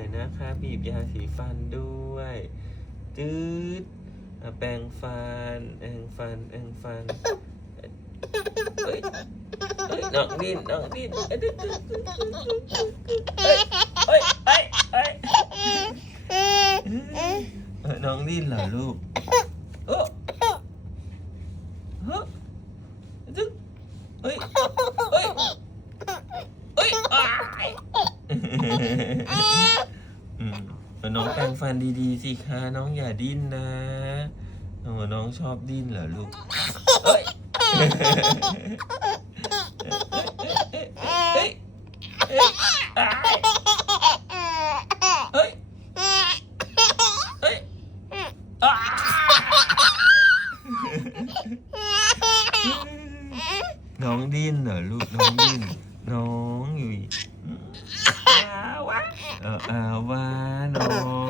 อยนะคะบีบยาสีฟันด้วยจืดแปรงฟันเอ้ยน้องดิ้นเอ้ยน้องดิ้นเหรอลูกเฮ้ยเอ้ยน้องแปรงฟันดีๆสิคะน้องอย่าดิ้นนะน้องชอบดิ้นเหรอลูกเอ้ยน้องดิ้นเหรอลูกน้องดิ้นน้องอยู่ว่าน้อง